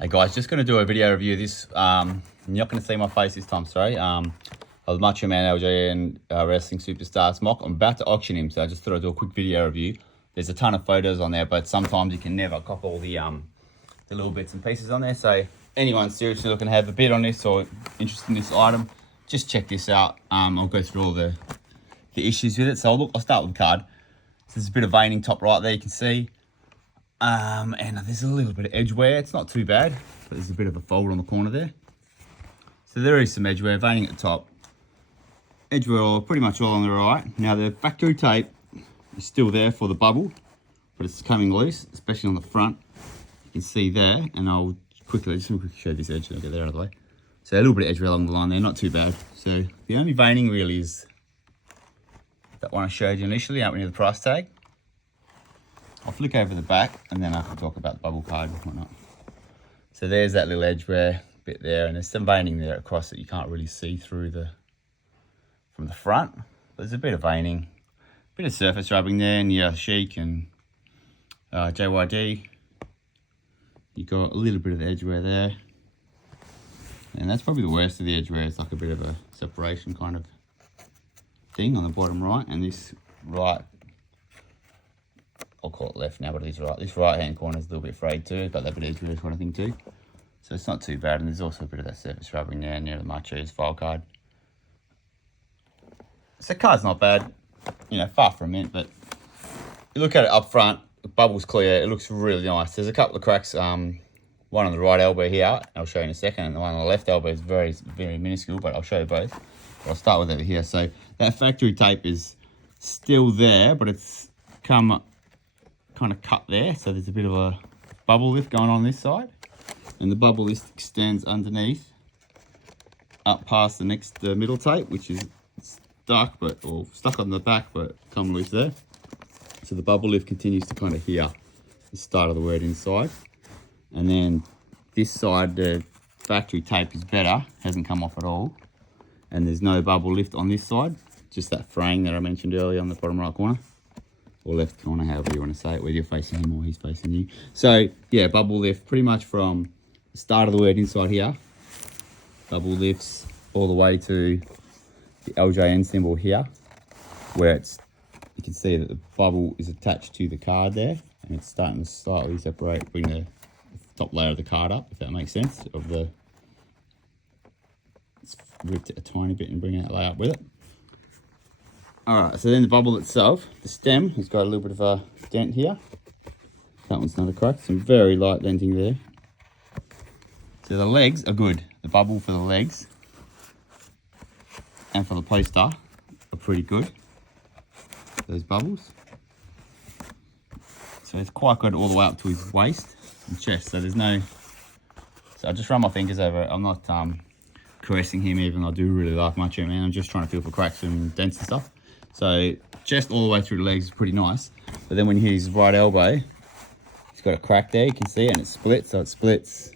Hey guys, just going to do a video review of this. You're not going to see my face this time, sorry. Of Macho Man LJN Wrestling Superstars MOC. I'm about to auction him, so I just thought I'd do a quick video review. There's a ton of photos on there, but sometimes you can never cop all the little bits and pieces on there. So anyone seriously looking to have a bid on this or interested in this item, just check this out. I'll go through all the issues with it. So I'll start with the card. So there's a bit of veining top right there, you can see. And there's a little bit of edge wear. It's not too bad, but there's a bit of a fold on the corner there. So there is some edge wear, veining at the top. Edge wear pretty much all on the right. Now the factory tape is still there for the bubble, but it's coming loose, especially on the front. You can see there, and I'll quickly show this edge. I'll get there out of the way. So a little bit of edge wear along the line there, not too bad. So the only veining really is that one I showed you initially out near the price tag. I'll flick over the back and then I can talk about the bubble card and whatnot. So there's that little edge wear bit there, and there's some veining there across that you can't really see through from the front. But there's a bit of veining, a bit of surface rubbing there near Chic and JYD. You got a little bit of the edge wear there, and that's probably the worst of the edge wear. It's like a bit of a separation kind of thing on the bottom right, and this right, I'll call it left now, but it is right. This right hand corner is a little bit frayed too, got that bit of edge wear kind of thing too. So it's not too bad, and there's also a bit of that surface rubbing there near the Macho's file card. So the card's not bad, you know, far from it, but you look at it up front, the bubble's clear, it looks really nice. There's a couple of cracks, one on the right elbow here, I'll show you in a second, and the one on the left elbow is very, very minuscule, but I'll show you both. But I'll start with over here. So that factory tape is still there, but it's come kind of cut there, so there's a bit of a bubble lift going on this side, and the bubble lift extends underneath up past the middle tape, which is stuck or stuck on the back but come loose there. So the bubble lift continues to kind of here, the start of the word inside, and then this side the factory tape is better, hasn't come off at all, and there's no bubble lift on this side, just that fraying that I mentioned earlier on the bottom right corner. Or left corner, however you want to say it, whether you're facing him or he's facing you. So yeah, bubble lift pretty much from the start of the word inside here. Bubble lifts all the way to the LJN symbol here, where you can see that the bubble is attached to the card there, and it's starting to slightly separate, bring the top layer of the card up, if that makes sense. It's ripped it a tiny bit and bring that layer up with it. Alright, so then the bubble itself, the stem has got a little bit of a dent here. That one's not a crack, some very light denting there. So the legs are good. The bubble for the legs and for the poster are pretty good, those bubbles. So it's quite good all the way up to his waist and chest. So there's no, so I just run my fingers over it. I'm not caressing him, even though I do really like Macho Man. I'm just trying to feel for cracks and dents and stuff. So chest all the way through the legs is pretty nice. But then when you hit his right elbow, he's got a crack there, you can see it, and it splits. So it splits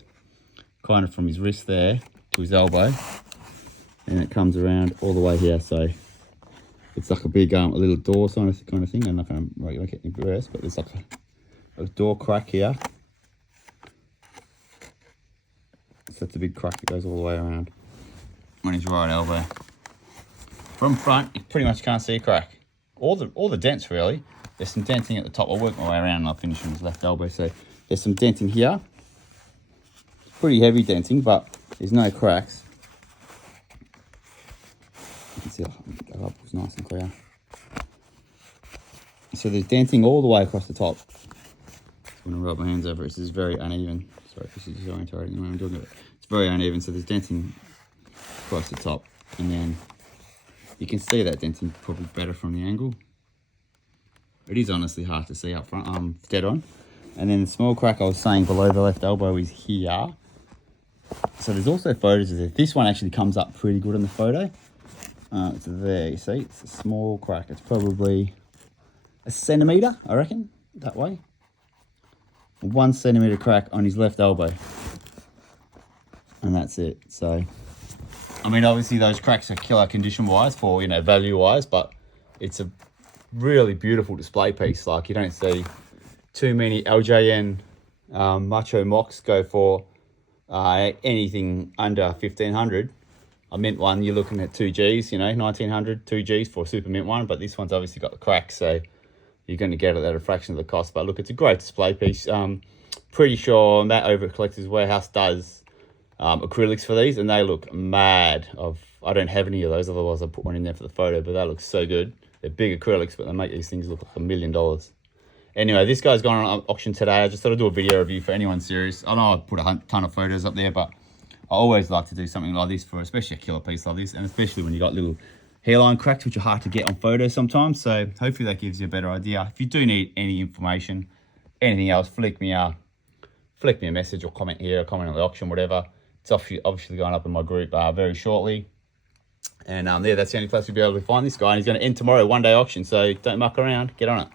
kind of from his wrist there to his elbow. And it comes around all the way here. So it's like a big, a little door kind of thing. I'm not going to make it any worse, but there's like a door crack here. So it's a big crack that goes all the way around on his right elbow. From front, you pretty much can't see a crack. All the dents really. There's some denting at the top. I'll work my way around and I'll finish on his left elbow. So there's some denting here. It's pretty heavy denting, but there's no cracks. You can see the bubble's nice and clear. So there's denting all the way across the top. I'm gonna rub my hands over it. This is very uneven. Sorry, this is disorientating when I'm doing it. It's very uneven, so there's denting across the top, and then you can see that denting probably better from the angle. It is honestly hard to see up front, dead on. And then the small crack I was saying below the left elbow is here. So there's also photos of this. This one actually comes up pretty good in the photo. It's there, you see, it's a small crack. It's probably a centimetre, I reckon, that way. 1 centimetre crack on his left elbow. And that's it, so. I mean, obviously those cracks are killer condition-wise for, you know, value-wise, but it's a really beautiful display piece. Like, you don't see too many LJN Macho MOCs go for anything under 1500. A mint one, you're looking at 2Gs, you know, 1900, 2Gs for a super mint one, but this one's obviously got the cracks, so you're going to get it at a fraction of the cost. But look, it's a great display piece. Pretty sure Matt over at Collectors Warehouse does acrylics for these, and they look mad. I don't have any of those, otherwise I put one in there for the photo, but that looks so good. They're big acrylics, but they make these things look like $1 million. Anyway, this guy's gone on auction today. I just thought I'd do a video review for anyone serious. I know I put a ton of photos up there, but I always like to do something like this for especially a killer piece like this, and especially when you got little hairline cracks, which are hard to get on photos sometimes. So hopefully that gives you a better idea. If you do need any information, anything else, flick me a message or comment here, or comment on the auction, whatever. It's obviously going up in my group very shortly. And yeah, that's the only place you'll be able to find this guy. And he's going to end tomorrow, one-day auction. So don't muck around, get on it.